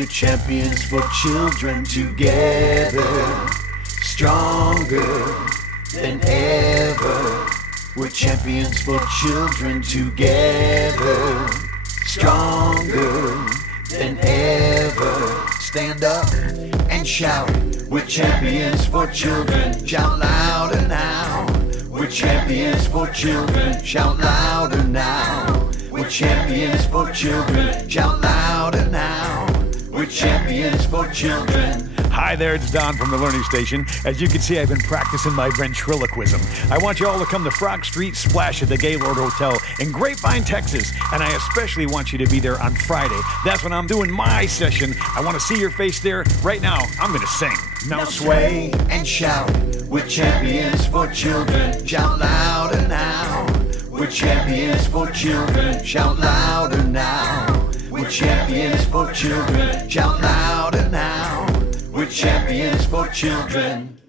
We're champions for children together, stronger than ever. We're champions for children together, stronger than ever. Stand up and shout. We're champions for children. Shout louder now. We're champions for children. Shout louder now. We're champions for children. Shout louder now. We're champions for children. Hi there, it's Don from the Learning Station. As you can see, I've been practicing my ventriloquism. I want you all to come to Frog Street Splash at the Gaylord Hotel in Grapevine, Texas. And I especially want you to be there on Friday. That's when I'm doing my session. I want to see your face there. Right now, I'm going to sing. Now sway and shout. We're champions for children. Shout louder now. We're champions for children. Shout louder now. We're champions for children. Shout louder now. We're champions for children.